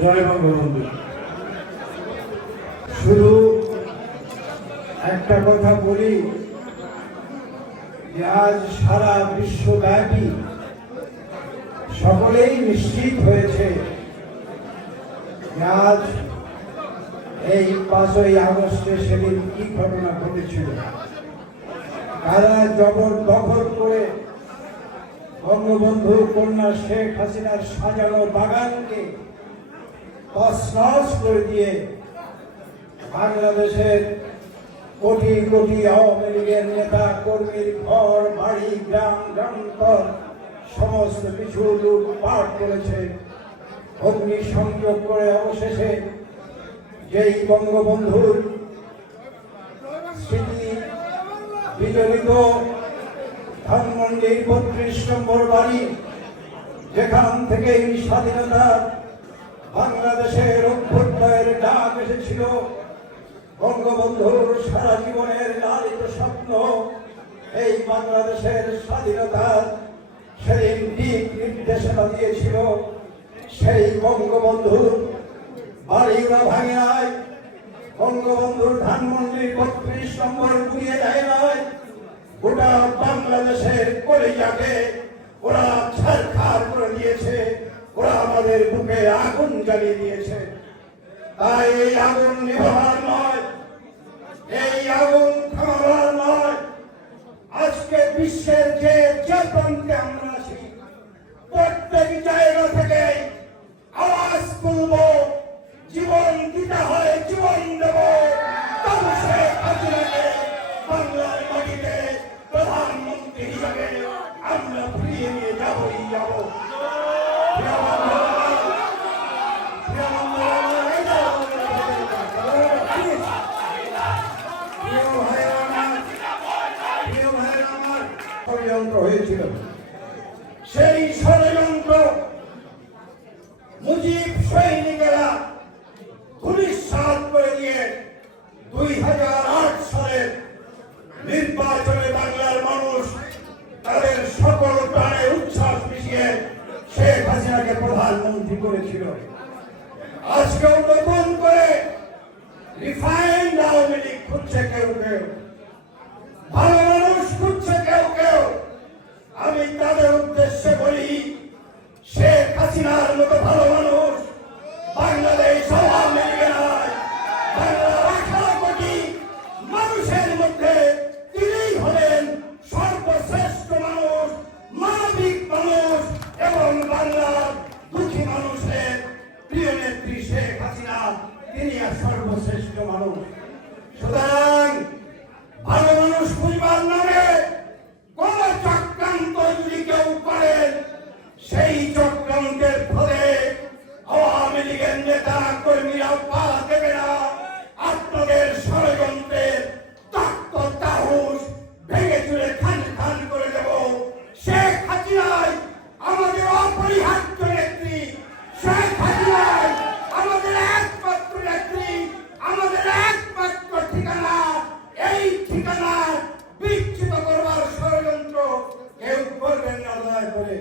জয় বঙ্গবন্ধু। শুধু একটা কথা বলি যে আজ সারা বিশ্বব্যাপী সকলেই নিশ্চিত হয়েছে যে আজ এই 5ই আগস্টে সেদিন কি ঘটনা ঘটেছিল। কারা জবরদখল করে বঙ্গবন্ধু কন্যা শেখ হাসিনার সাজানো বাগানকে তছনছ করে দিয়ে বাংলাদেশের কোটি কোটি আওয়ামী লীগের নেতা কর্মীর ঘর বাড়ি গ্রাম গ্রামান্তর সমস্ত কিছু লুটপাট করেছে, অগ্নি সংযোগ করে অবশেষে যেই বঙ্গবন্ধুর স্মৃতি বিজড়িত ধানমন্ডির 32 নম্বর বাড়ি, যেখান থেকে এই স্বাধীনতা বাংলাদেশের অভ্যুদয়ের ডাক এসেছিল, বঙ্গবন্ধুর সারা জীবনের লালিত স্বপ্ন এই বাংলাদেশের স্বাধীনতা সেদিন দিক নির্দেশনা দিয়েছিল। সেই বঙ্গবন্ধুর বাড়িগুলো ভাঙে নয়, বঙ্গবন্ধুর ধানমন্ডির 32 নম্বর পুড়িয়ে দেয় নয়, গোটা বাংলাদেশের কলিজাকে ওরা ছারখার করে দিয়েছে, ওরা আমাদের বুকে আগুন জ্বালিয়ে দিয়েছে। তাই এই আগুন নিভাবার নয়, এই আগুন থামাবার নয়, আজকে বিশ্বের যে প্রান্তে আমরা আছি প্রত্যেক জায়গা থেকে আওয়াজ তুলব, জীবন দিতে হয় জীবন দেব, তবু শেখ হাসিনাকে বাংলার মাটিতে প্রধানমন্ত্রী হিসাবে আমরা ফিরিয়ে নিয়ে যাবই যাব। ষড়যন্ত্র হয়েছিল, সেই ষড়যন্ত্র মুজিব সৈনিকেরা ধূলিসাৎ করে দিয়ে 2008 সালের নির্বাচনে বাংলার মানুষ তাদের সকল প্রাণের উচ্ছ্বাস মিশিয়ে শেখ হাসিনাকে প্রধানমন্ত্রী করেছিল। আজকেও নতুন করে রিফাইন্ড আওয়ামী লীগ খুঁজছে কেউ কেউ, ভালো মানুষ খুঁজছে কেউ কেউ। আমি তাদের উদ্দেশ্যে বলি, শেখ হাসিনার মতো ভালো মানুষ বাংলাদেশ আওয়ামী লীগে নয়, বাংলার 18 কোটি মানুষের মধ্যে তিনিই হলেন সর্বশ্রেষ্ঠ মানুষ, মানবিক মানুষ এবং বাংলার দুঃখী মানুষের প্রিয় নেত্রী শেখ হাসিনা, তিনি আর সর্বশ্রেষ্ঠ মানুষ। সুতরাং ভালো মানুষ খুঁজবার নামে কোন চক্রান্ত যদি কেউ করেন, সেই চক্রান্তের ফলে আওয়ামী লীগের নেতা কর্মীরা পা দেবে না। আপনাদের ষড়যন্ত্রের তক্ত তাহুস ভেঙে চুরে খান খান করে দেব। শেখ হাসিনাই আমাদের অপরিহার্য নেত্রী, শেখ হাসিনাই আমাদের একমাত্র নেত্রী, আমাদের একমাত্র ঠিকানা। এই ঠিকানা বিচ্ছিন্ন করবার ষড়যন্ত্র কেউ করবেন না দয়া করে।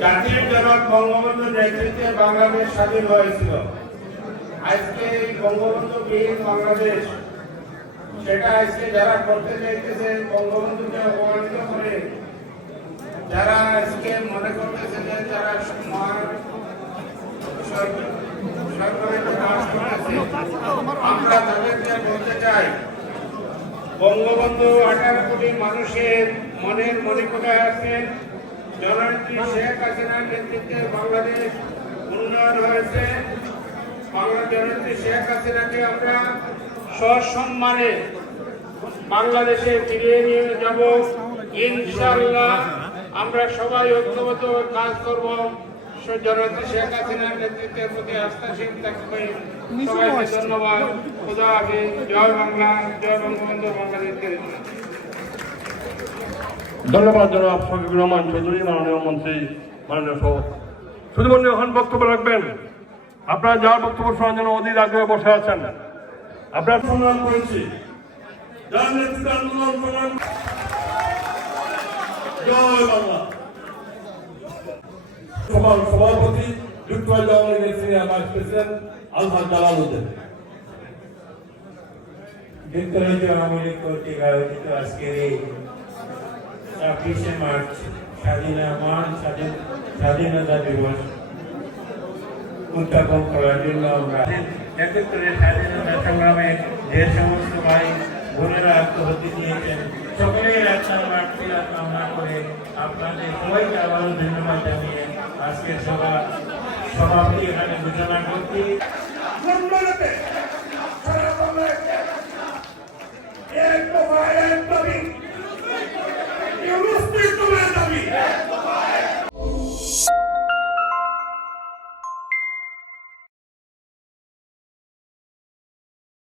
জাতির জনক বঙ্গবন্ধুর নেতৃত্বে বাংলাদেশ স্বাধীন হয়েছিল। আজকে এই বঙ্গবন্ধুবিহীন বাংলাদেশ, সেটা আজকে যারা করতে চাইতেছে বঙ্গবন্ধুকে অপমানিত করে, যারা আজকে মনে করতেছে যে যারা সরকারিতে বাস করতেছে, আমরা তাদেরকে বলতে চাই, বঙ্গবন্ধু 18 কোটি মানুষের মনের মণিকোঠায় আছেন। জননেত্রী শেখ হাসিনার নেতৃত্বে বাংলাদেশ উন্নয়ন হয়েছে। জননেত্রী শেখ হাসিনাকে আমরা সসম্মানে বাংলাদেশে ফিরিয়ে নিয়ে যাব ইনশাআল্লাহ। আমরা সবাই ঐক্যবদ্ধ কাজ করব। জননেত্রী শেখ হাসিনার নেতৃত্বের প্রতি আস্থাশীল থাকবে। সবাইকে ধন্যবাদ। খোদা হাফেজ। জয় বাংলা, জয় বঙ্গবন্ধু, বাংলাদেশকে। ধন্যবাদ জনাব শফিকুর রহমান চৌধুরী, মাননীয় মন্ত্রী, মাননীয় সভাপতি। শুধু এখন বক্তব্য রাখবেন। আপনারা যার বক্তব্য শোনার জন্য অধীর আগ্রহে বসে আছেন, আপনারা সংগ্রাম করেছি, যার নেতৃত্বে আন্দোলন সংগ্রাম। জয় বাংলা। সভাপতি যুক্তরাজ্য আওয়ামী লীগের সিনিয়র ভাইস প্রেসিডেন্ট আলহাজ জালালউদ্দিন। যুক্তরাজ্য আওয়ামী লীগ কর্তৃক আয়োজিত আজকের এই 26শে মার্চ স্বাধীনতা দিবস উদযাপন করার জন্য আমরা 71 স্বাধীনতা সংগ্রামে যে সমস্ত ভাই বোনেরা আত্মহত্যা দিয়েছেন সকলের আত্মার মাঠ কামনা করে আপনাদের সবাইকে আবারও ধন্যবাদ জানিয়ে আজকের সভা সমাপ্তি এখানে ঘোষণা করছি।